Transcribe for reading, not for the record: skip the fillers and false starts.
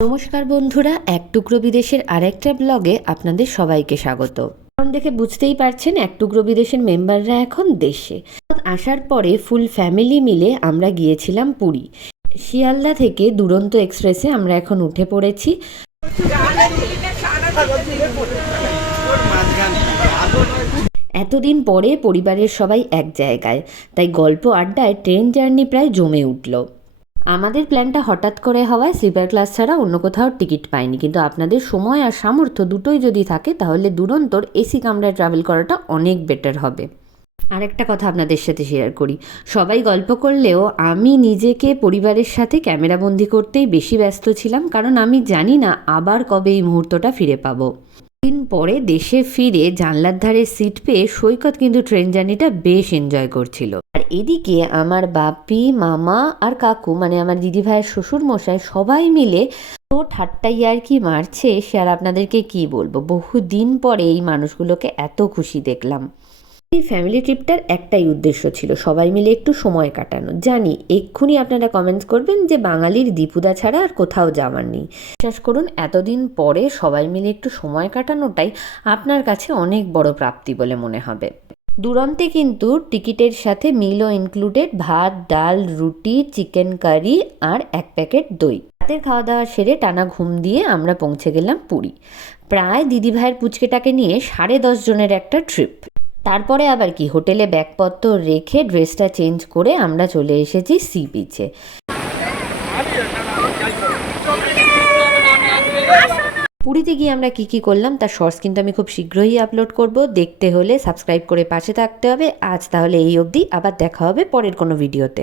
নমস্কার বন্ধুরা, এক টুকরো বিদেশের আরেকটা ব্লগে আপনাদের সবাইকে স্বাগত। এখন দেখে বুঝতেই পারছেন এক টুকরো বিদেশের মেম্বাররা এখন দেশে আসার পরে ফুল ফ্যামিলি মিলে আমরা গিয়েছিলাম পুরী। শিয়ালদা থেকে দুরন্ত এক্সপ্রেসে আমরা এখন উঠে পড়েছি। এতদিন পরে পরিবারের সবাই এক জায়গায়, তাই গল্প আড্ডায় ট্রেন জার্নি প্রায় জমে উঠল। আমাদের প্ল্যানটা হঠাৎ করে হওয়ায় স্লিপার ক্লাস ছাড়া অন্য কোথাও টিকিট পাইনি, কিন্তু আপনাদের সময় আর সামর্থ্য দুটোই যদি থাকে তাহলে দুরন্তর এসি কামরায় ট্রাভেল করাটা অনেক বেটার হবে। আরেকটা কথা আপনাদের সাথে শেয়ার করি, সবাই গল্প করলেও আমি নিজেকে পরিবারের সাথে ক্যামেরাবন্দি করতেই বেশি ব্যস্ত ছিলাম, কারণ আমি জানি না আবার কবে এই মুহূর্তটা ফিরে পাবো। দিন পরে দেশে ফিরে জানলার ধারে সিট পেয়ে সৈকত কিন্তু ট্রেন জার্নিটা বেশ এনজয় করছিল। আর এদিকে আমার বাপি, মামা আর কাকু, মানে আমার দিদি ভাইয়ের শ্বশুর মশাই, সবাই মিলে তো ঠাট্টা ইয়ার্কি মারছে, সে আর আপনাদেরকে কি বলবো। বহুদিন পরে এই মানুষগুলোকে এত খুশি দেখলাম। এই ফ্যামিলি ট্রিপটার একটাই উদ্দেশ্য ছিল, সবাই মিলে একটু সময় কাটানো। জানি এক্ষুনি আপনারা কমেন্টস করবেন যে বাঙালির দীপুদা ছাড়া আর কোথাও যাওয়ার নেই। বিশ্বাস করুন, এতদিন পরে সবাই মিলে একটু সময় কাটানোটাই আপনার কাছে অনেক বড় প্রাপ্তি বলে মনে হবে। দুরন্তে কিন্তু টিকিটের সাথে মিলও ইনক্লুডেড, ভাত, ডাল, রুটি, চিকেন কারি আর এক প্যাকেট দই। রাতের খাওয়া দাওয়া সেরে টানা ঘুম দিয়ে আমরা পৌঁছে গেলাম পুরী। প্রায় দিদিভাইয়ের পুচকেটাকে নিয়ে 10.5 জনের একটা ট্রিপ। তারপরে আবার কি, হোটেলে ব্যাগপত্র রেখে ড্রেসটা চেঞ্জ করে আমরা চলে এসেছি সি বিচে। পুরীতে গিয়ে আমরা কি করলাম তার শর্টস কিন্তু আমি খুব শীঘ্রই আপলোড করব। দেখতে হলে সাবস্ক্রাইব করে পাশে থাকতে হবে। আজ তাহলে এই অবধি, আবার দেখা হবে পরের কোনো ভিডিওতে।